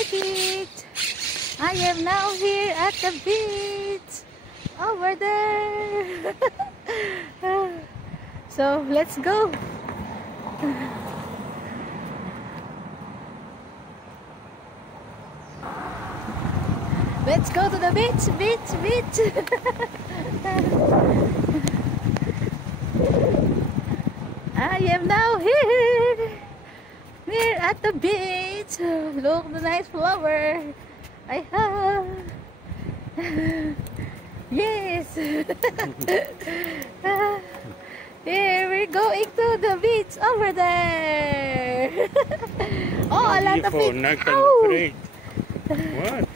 like it. I am now here at the beach over there. So let's go. Let's go to the beach. I am now here at the beach. Look, the nice flower I have. Yes. Here we're going to the beach over there. Oh, a lot of it. Oh. What?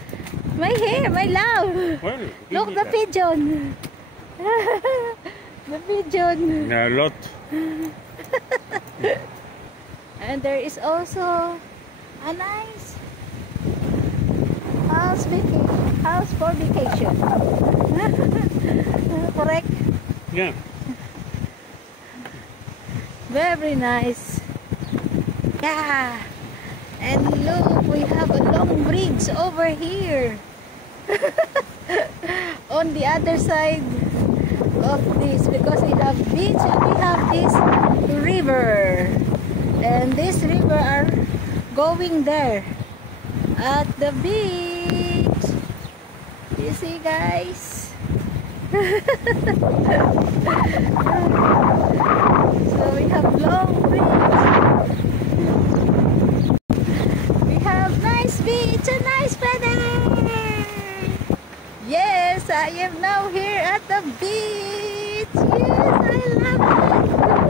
My hair, my love. Well, look, the pigeon. The pigeon. A lot. And there is also a nice house for vacation. Correct? Yeah. Very nice. Yeah. And look, we have a long bridge over here. On the other side of this, because we have beach and we have this river. And this river are going there at the beach. You see, guys? So we have long bridge. We have nice beach and nice weather. Yes, I am now here at the beach. Yes, I love it.